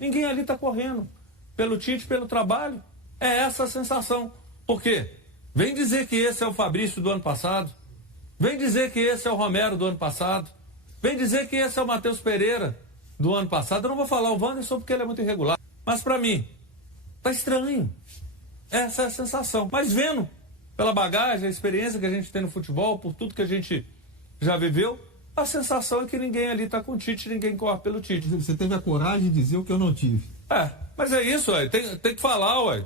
Ninguém ali está correndo pelo Tite, pelo trabalho. É essa a sensação. Por quê? Vem dizer que esse é o Fabrício do ano passado. Vem dizer que esse é o Romero do ano passado. Vem dizer que esse é o Matheus Pereira do ano passado. Eu não vou falar o Wanderson porque ele é muito irregular. Mas para mim, tá estranho. Essa é a sensação. Mas vendo pela bagagem, a experiência que a gente tem no futebol, por tudo que a gente já viveu, a sensação é que ninguém ali está com o Tite, ninguém corre pelo Tite. Você teve a coragem de dizer o que eu não tive. Mas é isso, ué. Tem que falar, ué.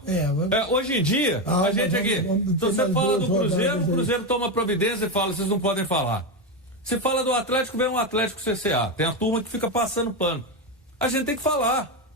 Hoje em dia, a gente aqui, se você fala do Cruzeiro, o Cruzeiro toma providência e fala, vocês não podem falar. Se fala do Atlético, vem um Atlético CCA. Tem a turma que fica passando pano. A gente tem que falar.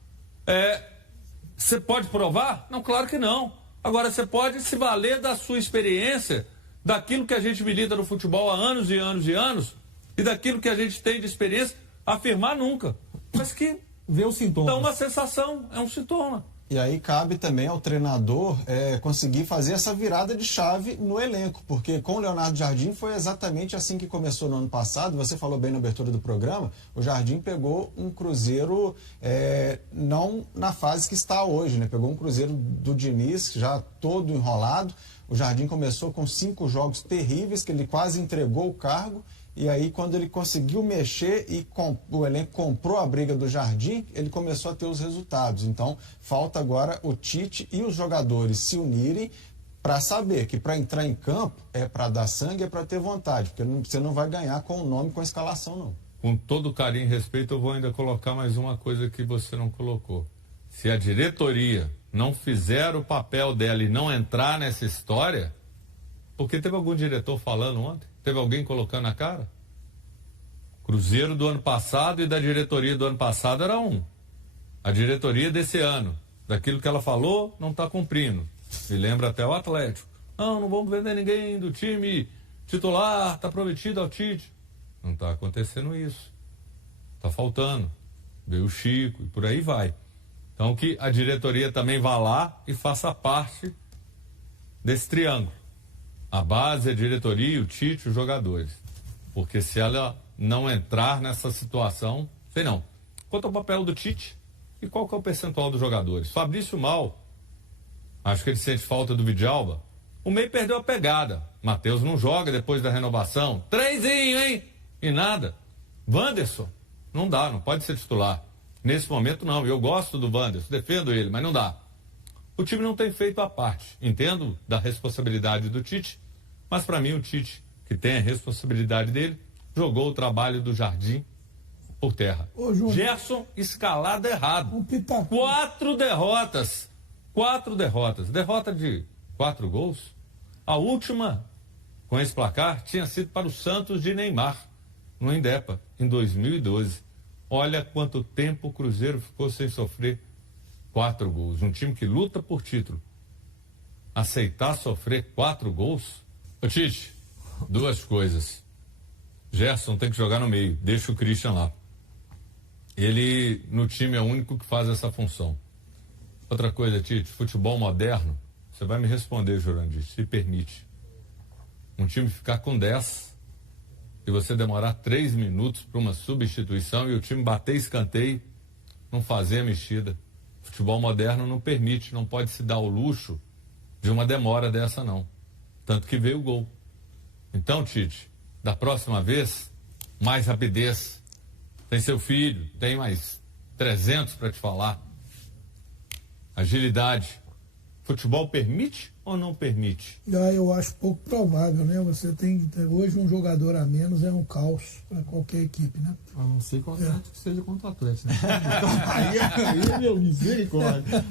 Você pode provar? Não, claro que não. Agora, você pode se valer da sua experiência, daquilo que a gente milita no futebol há anos e anos e anos, e daquilo que a gente tem de experiência, afirmar nunca. Mas que vê o sintoma. Dá uma sensação, é um sintoma. E aí cabe também ao treinador conseguir fazer essa virada de chave no elenco, porque com o Leonardo Jardim foi exatamente assim que começou no ano passado. Você falou bem na abertura do programa, o Jardim pegou um Cruzeiro não na fase que está hoje, né? Pegou um Cruzeiro do Diniz já todo enrolado. O Jardim começou com 5 jogos terríveis, que ele quase entregou o cargo. E aí, quando ele conseguiu mexer e o elenco comprou a briga do Jardim, ele começou a ter os resultados. Então, falta agora o Tite e os jogadores se unirem para saber que para entrar em campo é para dar sangue, é para ter vontade, porque você não vai ganhar com o nome, com a escalação, não. Com todo carinho e respeito, eu vou ainda colocar mais uma coisa que você não colocou. Se a diretoria não fizer o papel dela e não entrar nessa história, porque teve algum diretor falando ontem? Teve alguém colocando a cara? Cruzeiro do ano passado e da diretoria do ano passado era um. A diretoria desse ano, daquilo que ela falou, não está cumprindo. Me lembra até o Atlético. Não vamos vender ninguém do time titular, está prometido ao Tite. Não está acontecendo isso. Está faltando. Veio o Chico e por aí vai. Então que a diretoria também vá lá e faça parte desse triângulo. A base, a diretoria, o Tite, os jogadores. Porque se ela não entrar nessa situação, sei não. Quanto ao papel do Tite e qual que é o percentual dos jogadores? Fabrício mal. Acho que ele sente falta do Vidalba. O meio perdeu a pegada. Matheus não joga depois da renovação. 3, hein? E nada. Wanderson, não dá, não pode ser titular. Nesse momento não. Eu gosto do Wanderson, defendo ele, mas não dá. O time não tem feito a parte. Entendo da responsabilidade do Tite, mas para mim o Tite, que tem a responsabilidade dele, jogou o trabalho do Jardim por terra. Gerson escalado errado. 4 derrotas. 4 derrotas. Derrota de 4 gols. A última, com esse placar, tinha sido para o Santos de Neymar, no Indepa, em 2012. Olha quanto tempo o Cruzeiro ficou sem sofrer 4 gols. Um time que luta por título. Aceitar sofrer 4 gols? Ô Tite, 2 coisas. Gerson tem que jogar no meio, deixa o Christian lá. Ele, no time, é o único que faz essa função. Outra coisa, Tite, futebol moderno, você vai me responder, Jurandir, se permite. Um time ficar com 10 e você demorar 3 minutos para uma substituição e o time bater escanteio, não fazer a mexida. Futebol moderno não permite, não pode se dar o luxo de uma demora dessa, não. Tanto que veio o gol. Então, Tite, da próxima vez, mais rapidez. Tem seu filho, tem mais 300 para te falar. Agilidade. Futebol permite ou não permite? Eu acho pouco provável, né? Você tem hoje um jogador a menos, é um caos para qualquer equipe, né? A não ser que o Atlético seja contra o Atlético, né? Então, aí meu misericórdia.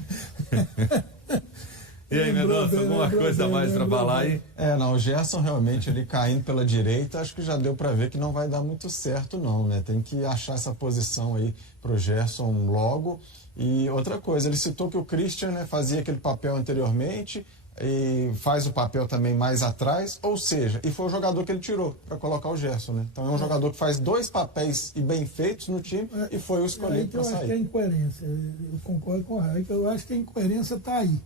E aí, Mendonça, alguma coisa a mais para falar aí? Não, o Gerson realmente ele caindo pela direita, acho que já deu para ver que não vai dar muito certo não, né? Tem que achar essa posição aí pro Gerson logo. E outra coisa, ele citou que o Christian, né, fazia aquele papel anteriormente e faz o papel também mais atrás, ou seja, e foi o jogador que ele tirou para colocar o Gerson, né? Então é um jogador que faz 2 papéis e bem feitos no time e foi o escolhido para sair. Eu acho que é incoerência, eu concordo com o Raik, eu acho que a incoerência está aí.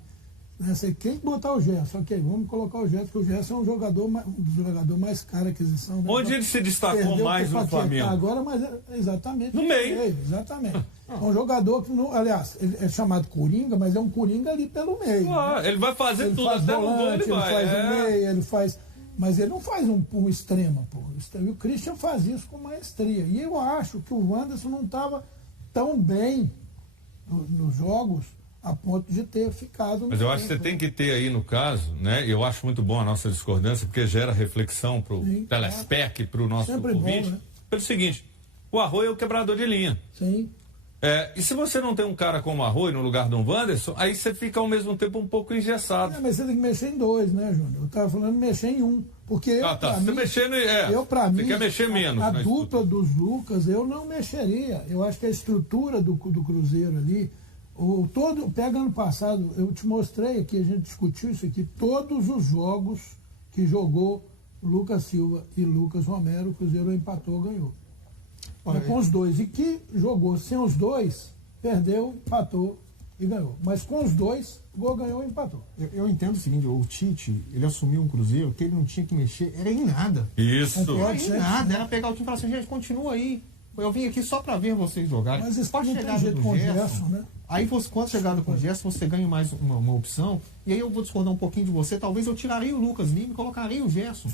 Você tem que botar o Gerson, ok, vamos colocar o Gerson, porque o Gerson é um jogador mais caro aquisição. Né? Onde ele se destacou mais no Flamengo? Agora, mas exatamente. No meio. Exatamente. É um jogador que, aliás, ele é chamado Coringa, mas é um Coringa ali pelo meio. Né? Ele vai fazer ele tudo, faz até volante, no gol ele vai. Faz o meio, ele faz... Mas ele não faz um extremo, pô. E o Christian faz isso com maestria. E eu acho que o Wanderson não estava tão bem nos jogos a ponto de ter ficado... Mas eu acho que você tem que ter aí, no caso, né? Eu acho muito bom a nossa discordância, porque gera reflexão para o telespec, para o nosso ouvinte. Né? Pelo seguinte, o Arroio é o quebrador de linha. Sim. E se você não tem um cara como o Arroio no lugar de um Wanderson, aí você fica ao mesmo tempo um pouco engessado. Mas você tem que mexer em dois, né, Júnior? Eu estava falando mexer em um. Porque você quer mexer menos. A dupla dos Lucas, eu não mexeria. Eu acho que a estrutura do Cruzeiro ali, pega ano passado, eu te mostrei aqui, a gente discutiu isso aqui, todos os jogos que jogou Lucas Silva e Lucas Romero, o Cruzeiro empatou, ganhou. Com os dois. E que jogou sem os dois, perdeu, empatou e ganhou. Mas com os dois, o gol ganhou e empatou. Eu entendo o seguinte, o Tite, ele assumiu um Cruzeiro que ele não tinha que mexer, era em nada. Isso. Era em nada, era pegar o time e falar assim, gente, continua aí. Eu vim aqui só para ver vocês jogarem. Mas isso pode chegar com o Gerson, né? Aí, quando chegada com o Gerson, você ganha mais uma opção. E aí eu vou discordar um pouquinho de você. Talvez eu tiraria o Lucas Lima e colocaria o Gerson.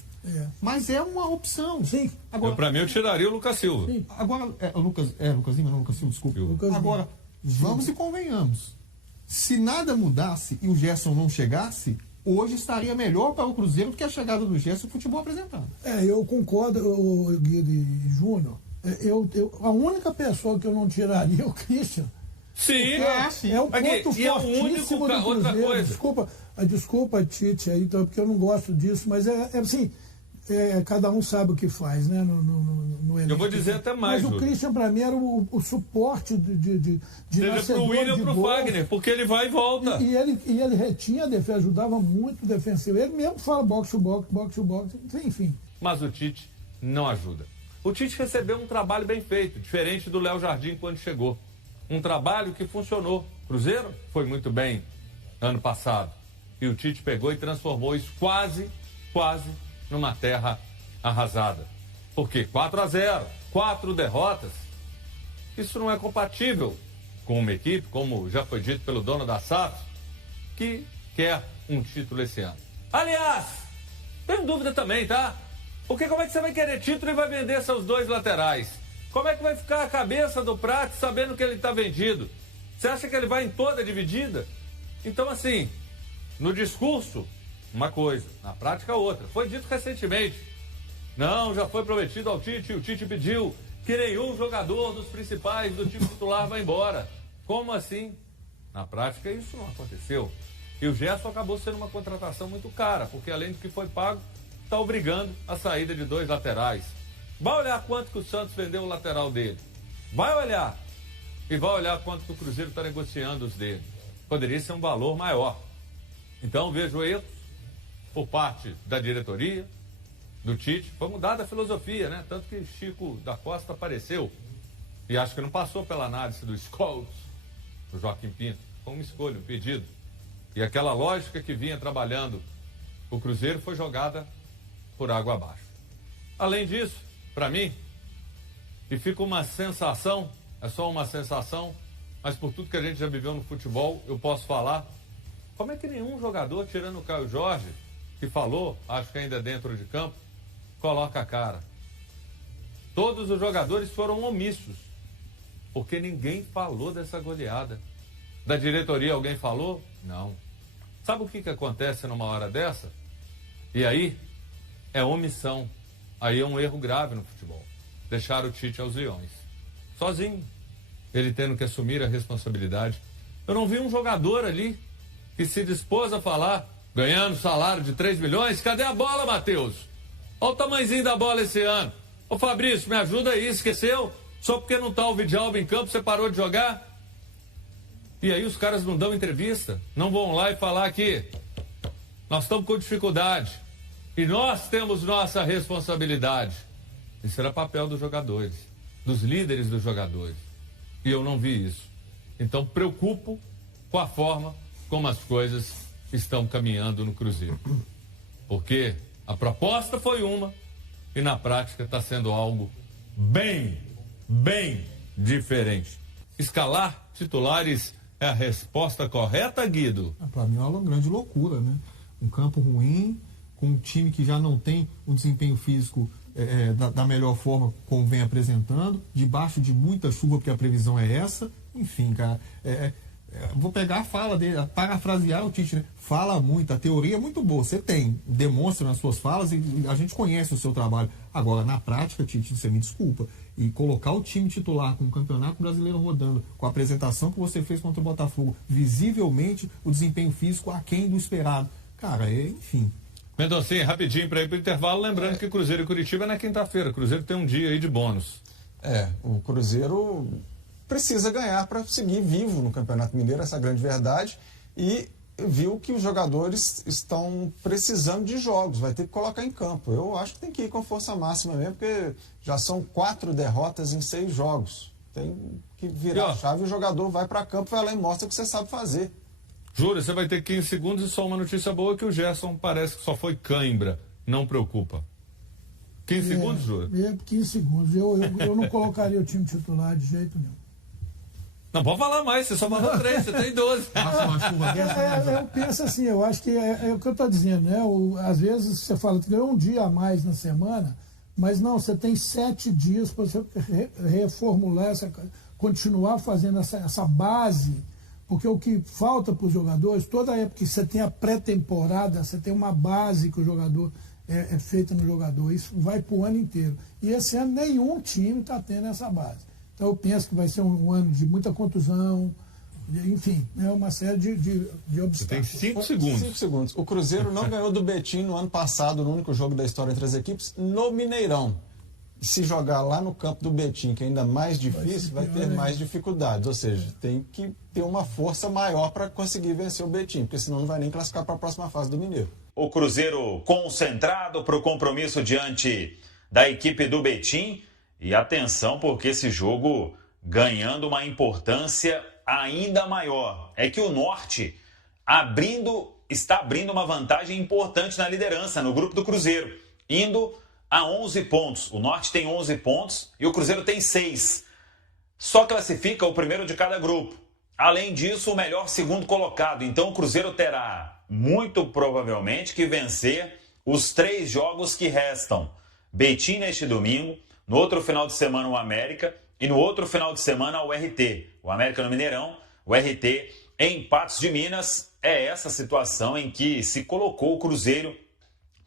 Mas é uma opção. Sim. Para mim, eu tiraria o Lucas Silva. Sim. Agora, Lucas Lima, não, Lucas Silva, desculpe. Agora, vamos e convenhamos. Se nada mudasse e o Gerson não chegasse, hoje estaria melhor para o Cruzeiro do que a chegada do Gerson e o futebol apresentado. Eu concordo, Guido e Júnior. A única pessoa que eu não tiraria é o Christian. Sim. É um ponto fortíssimo do Cruzeiro. Desculpa, Tite, aí, porque eu não gosto disso, mas assim, cada um sabe o que faz, né? No eu vou dizer até mais. Mas o Christian, para mim, era o suporte de seja pro William e pro Fagner, porque ele vai e volta. E ele retinha a defesa, ajudava muito o defensivo. Ele mesmo fala boxe to boxe, enfim. Mas o Tite não ajuda. O Tite recebeu um trabalho bem feito, diferente do Léo Jardim quando chegou. Um trabalho que funcionou. Cruzeiro foi muito bem ano passado. E o Tite pegou e transformou isso quase numa terra arrasada. Por quê? 4-0, 4 derrotas. Isso não é compatível com uma equipe, como já foi dito pelo dono da SAF, que quer um título esse ano. Aliás, tenho dúvida também, tá? Porque como é que você vai querer título e vai vender seus 2 laterais? Como é que vai ficar a cabeça do Prates sabendo que ele está vendido? Você acha que ele vai em toda dividida? Então, assim, no discurso, uma coisa, na prática, outra. Foi dito recentemente. Não, já foi prometido ao Tite, o Tite pediu que nenhum jogador dos principais do time titular vá embora. Como assim? Na prática, isso não aconteceu. E o Gerson acabou sendo uma contratação muito cara, porque além do que foi pago, está obrigando a saída de 2 laterais. Vai olhar quanto que o Santos vendeu o lateral dele. Vai olhar. E vai olhar quanto que o Cruzeiro está negociando os dele. Poderia ser um valor maior. Então vejo erros por parte da diretoria, do Tite. Foi mudada a filosofia, né? Tanto que Chico da Costa apareceu. E acho que não passou pela análise do Scholes, do Joaquim Pinto. Foi uma escolha, um pedido. E aquela lógica que vinha trabalhando o Cruzeiro foi jogada por água abaixo. Além disso, para mim, e fica uma sensação, é só uma sensação, mas por tudo que a gente já viveu no futebol, eu posso falar, como é que nenhum jogador, tirando o Caio Jorge, que falou, acho que ainda dentro de campo, coloca a cara. Todos os jogadores foram omissos, porque ninguém falou dessa goleada. Da diretoria alguém falou? Não. Sabe o que acontece numa hora dessa? E aí, é omissão. Aí é um erro grave no futebol. Deixar o Tite aos leões. Sozinho. Ele tendo que assumir a responsabilidade. Eu não vi um jogador ali que se dispôs a falar, ganhando salário de 3 milhões. Cadê a bola, Matheus? Olha o tamanhozinho da bola esse ano. Ô Fabrício, me ajuda aí, esqueceu? Só porque não tá o Vidalba em campo, você parou de jogar? E aí os caras não dão entrevista, não vão lá e falar que nós estamos com dificuldade e nós temos nossa responsabilidade. Isso era papel dos jogadores, dos líderes dos jogadores. E eu não vi isso. Então preocupo com a forma como as coisas estão caminhando no Cruzeiro. Porque a proposta foi uma e na prática está sendo algo bem diferente. escalar titulares é a resposta correta, Guido? Para mim é uma grande loucura, né? Um campo ruim, com um time que já não tem um desempenho físico da melhor forma como vem apresentando, debaixo de muita chuva, porque a previsão é essa. Enfim, cara, vou pegar a fala dele, parafrasear o Tite, né? Fala muito, a teoria é muito boa, você demonstra nas suas falas e a gente conhece o seu trabalho. Agora, na prática, Tite, você me desculpa, e colocar o time titular com o Campeonato Brasileiro rodando, com a apresentação que você fez contra o Botafogo, visivelmente o desempenho físico aquém do esperado. Cara, enfim. Mendoncinha, rapidinho para ir para o intervalo, lembrando que Cruzeiro e Curitiba é na quinta-feira. Cruzeiro tem um dia aí de bônus. O Cruzeiro precisa ganhar para seguir vivo no Campeonato Mineiro, essa é a grande verdade, e viu que os jogadores estão precisando de jogos, vai ter que colocar em campo. Eu acho que tem que ir com força máxima mesmo, porque já são 4 derrotas em 6 jogos. Tem que virar a chave e o jogador vai para campo, vai lá e mostra o que você sabe fazer. Júlio, você vai ter 15 segundos e só uma notícia boa que o Gerson parece que só foi cãibra. Não preocupa. 15 segundos, Júlio? 15 segundos. Eu não colocaria o time titular de jeito nenhum. Não, pode falar mais, você só falou 3, você tem 12. Eu penso assim, eu acho que é o que eu estou dizendo, né? Às vezes você fala que ganhou um dia a mais na semana, mas não, você tem 7 dias para você reformular, continuar fazendo essa base, porque o que falta para os jogadores, toda época que você tem a pré-temporada, você tem uma base que o jogador é feita no jogador, isso vai para o ano inteiro. E esse ano nenhum time está tendo essa base. Então eu penso que vai ser um ano de muita contusão, enfim, uma série de obstáculos. Você tem 5 segundos. 5 segundos. O Cruzeiro não ganhou do Betim no ano passado, no único jogo da história entre as equipes, no Mineirão. Se jogar lá no campo do Betim, que é ainda mais difícil, vai ter mais dificuldades. Ou seja, tem que ter uma força maior para conseguir vencer o Betim, porque senão não vai nem classificar para a próxima fase do Mineiro. O Cruzeiro concentrado para o compromisso diante da equipe do Betim. E atenção, porque esse jogo ganhando uma importância ainda maior. É que o Norte está abrindo uma vantagem importante na liderança, no grupo do Cruzeiro, indo a 11 pontos. O Norte tem 11 pontos e o Cruzeiro tem 6. Só classifica o primeiro de cada grupo. Além disso, o melhor segundo colocado. Então o Cruzeiro terá, muito provavelmente, que vencer os 3 jogos que restam. Betim neste domingo, no outro final de semana o América e no outro final de semana o RT. O América no Mineirão, o RT em Patos de Minas. É essa situação em que se colocou o Cruzeiro,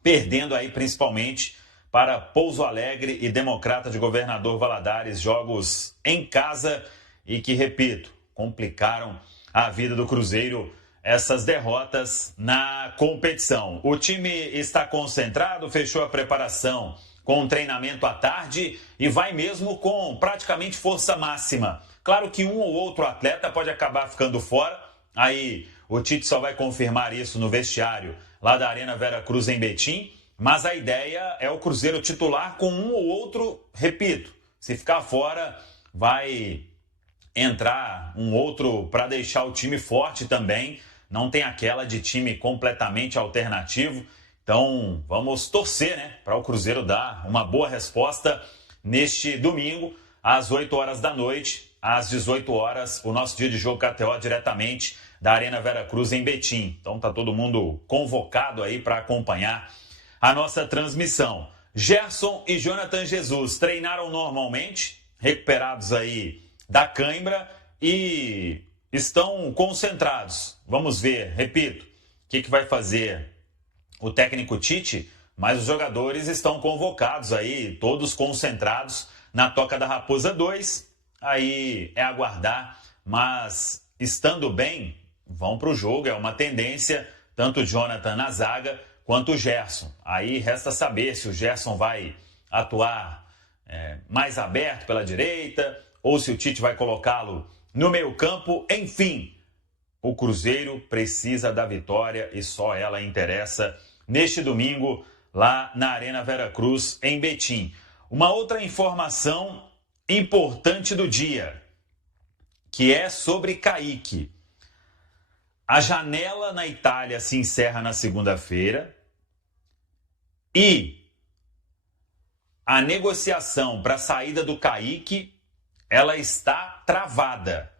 perdendo aí principalmente para Pouso Alegre e Democrata de Governador Valadares, jogos em casa e que, repito, complicaram a vida do Cruzeiro essas derrotas na competição. O time está concentrado, fechou a preparação com um treinamento à tarde e vai mesmo com praticamente força máxima. Claro que um ou outro atleta pode acabar ficando fora, aí o Tite só vai confirmar isso no vestiário lá da Arena Vera Cruz em Betim, mas a ideia é o Cruzeiro titular com um ou outro, repito, se ficar fora vai entrar um outro para deixar o time forte também, não tem aquela de time completamente alternativo. Então, vamos torcer, né, para o Cruzeiro dar uma boa resposta neste domingo, às 8 horas da noite, às 18 horas, o nosso dia de jogo KTO diretamente da Arena Vera Cruz em Betim. Então, tá todo mundo convocado aí para acompanhar a nossa transmissão. Gerson e Jonathan Jesus treinaram normalmente, recuperados aí da cãibra e estão concentrados. Vamos ver, repito, o que vai fazer o técnico Tite, mas os jogadores estão convocados aí, todos concentrados na Toca da Raposa 2. Aí é aguardar, mas estando bem, vão para o jogo, é uma tendência, tanto o Jonathan na zaga quanto o Gerson. Aí resta saber se o Gerson vai atuar mais aberto pela direita ou se o Tite vai colocá-lo no meio-campo. Enfim, o Cruzeiro precisa da vitória e só ela interessa neste domingo lá na Arena Vera Cruz em Betim. Uma outra informação importante do dia, que é sobre Kaique. A janela na Itália se encerra na segunda-feira e a negociação para a saída do Kaique, ela está travada.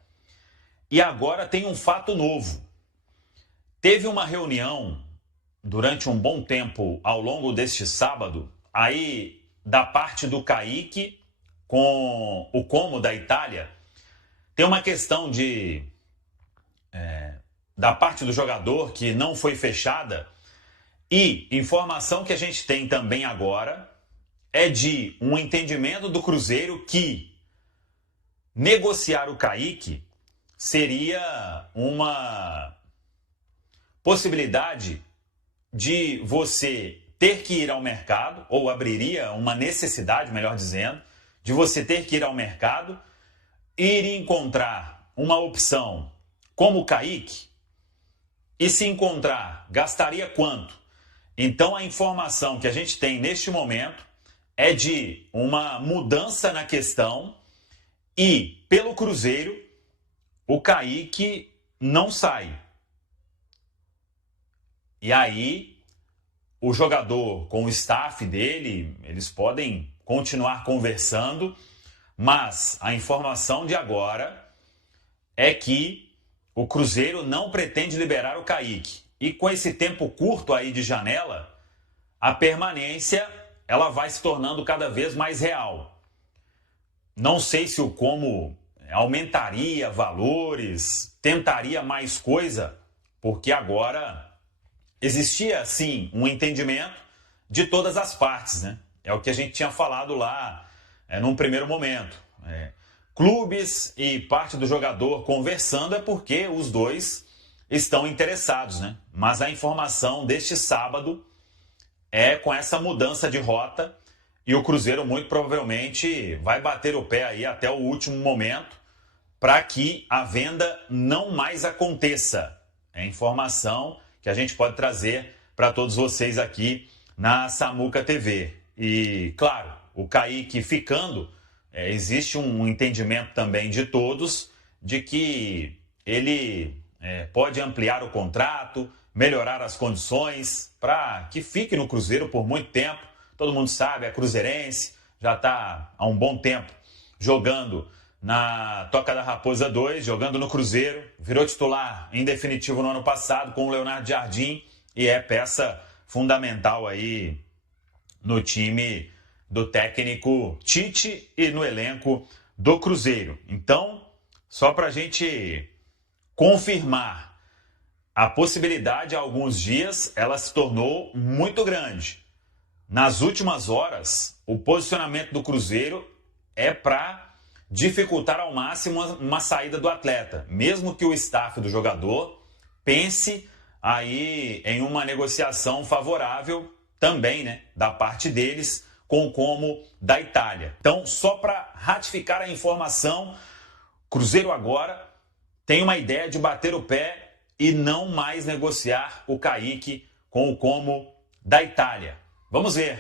E agora tem um fato novo. Teve uma reunião durante um bom tempo ao longo deste sábado, aí da parte do Kaique com o Como da Itália. Tem uma questão da parte do jogador que não foi fechada, e informação que a gente tem também agora é de um entendimento do Cruzeiro que negociar o Kaique seria uma possibilidade de você ter que ir ao mercado, ou abriria uma necessidade, melhor dizendo, de você ter que ir ao mercado, ir encontrar uma opção como o Kaique, e se encontrar, gastaria quanto? Então a informação que a gente tem neste momento é de uma mudança na questão e, pelo Cruzeiro, o Kaique não sai. E aí, o jogador com o staff dele, eles podem continuar conversando, mas a informação de agora é que o Cruzeiro não pretende liberar o Kaique. E com esse tempo curto aí de janela, a permanência ela vai se tornando cada vez mais real. Não sei se o Como aumentaria valores, tentaria mais coisa, porque agora existia, sim, um entendimento de todas as partes, né? É o que a gente tinha falado lá num primeiro momento. Clubes e parte do jogador conversando é porque os dois estão interessados, né? Mas a informação deste sábado é com essa mudança de rota e o Cruzeiro muito provavelmente vai bater o pé aí até o último momento para que a venda não mais aconteça. É informação que a gente pode trazer para todos vocês aqui na Samuca TV. E, claro, o Kaique ficando, existe um entendimento também de todos de que ele pode ampliar o contrato, melhorar as condições para que fique no Cruzeiro por muito tempo. Todo mundo sabe, é cruzeirense, já está há um bom tempo jogando na Toca da Raposa 2, jogando no Cruzeiro, virou titular em definitivo no ano passado com o Leonardo Jardim e é peça fundamental aí no time do técnico Tite e no elenco do Cruzeiro. Então, só para a gente confirmar, a possibilidade há alguns dias ela se tornou muito grande. Nas últimas horas, o posicionamento do Cruzeiro é para dificultar ao máximo uma saída do atleta, mesmo que o staff do jogador pense aí em uma negociação favorável também, né, da parte deles com o Como da Itália. Então, só para ratificar a informação, Cruzeiro agora tem uma ideia de bater o pé e não mais negociar o Kaique com o Como da Itália. Vamos ver.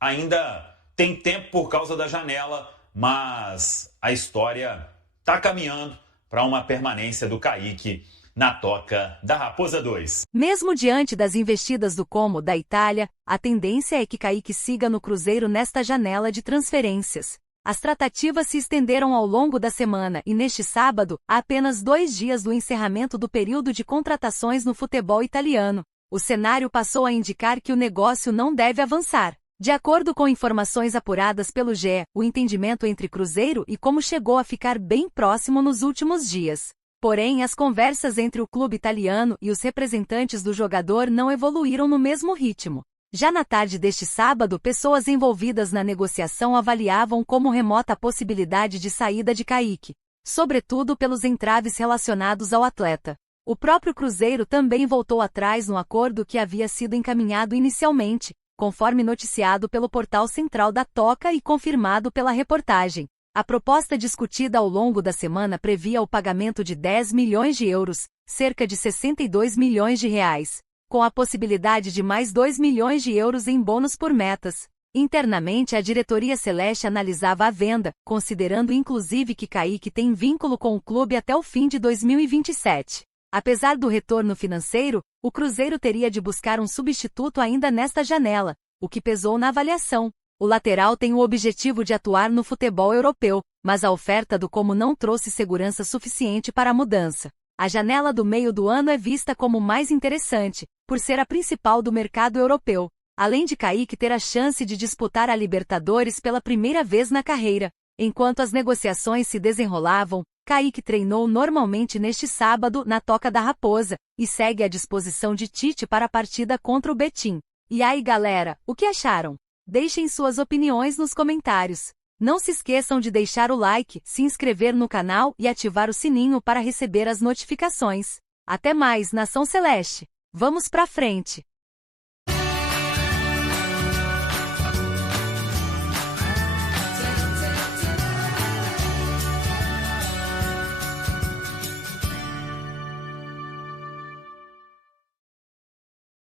Ainda tem tempo por causa da janela, mas a história está caminhando para uma permanência do Kaique na Toca da Raposa 2. Mesmo diante das investidas do Como da Itália, a tendência é que Kaique siga no Cruzeiro nesta janela de transferências. As tratativas se estenderam ao longo da semana e neste sábado, a apenas 2 dias do encerramento do período de contratações no futebol italiano, o cenário passou a indicar que o negócio não deve avançar. De acordo com informações apuradas pelo GE, o entendimento entre Cruzeiro e Como chegou a ficar bem próximo nos últimos dias. Porém, as conversas entre o clube italiano e os representantes do jogador não evoluíram no mesmo ritmo. Já na tarde deste sábado, pessoas envolvidas na negociação avaliavam como remota a possibilidade de saída de Kaique, sobretudo pelos entraves relacionados ao atleta. O próprio Cruzeiro também voltou atrás no acordo que havia sido encaminhado inicialmente, conforme noticiado pelo portal central da Toca e confirmado pela reportagem. A proposta discutida ao longo da semana previa o pagamento de 10 milhões de euros, cerca de 62 milhões de reais, com a possibilidade de mais 2 milhões de euros em bônus por metas. Internamente, a diretoria celeste analisava a venda, considerando inclusive que Kaique tem vínculo com o clube até o fim de 2027. Apesar do retorno financeiro, o Cruzeiro teria de buscar um substituto ainda nesta janela, o que pesou na avaliação. O lateral tem o objetivo de atuar no futebol europeu, mas a oferta do Como não trouxe segurança suficiente para a mudança. A janela do meio do ano é vista como mais interessante, por ser a principal do mercado europeu, além de Kaique ter a chance de disputar a Libertadores pela primeira vez na carreira. Enquanto as negociações se desenrolavam, Kaique treinou normalmente neste sábado na Toca da Raposa, e segue à disposição de Tite para a partida contra o Betim. E aí galera, o que acharam? Deixem suas opiniões nos comentários. Não se esqueçam de deixar o like, se inscrever no canal e ativar o sininho para receber as notificações. Até mais, Nação Celeste! Vamos pra frente!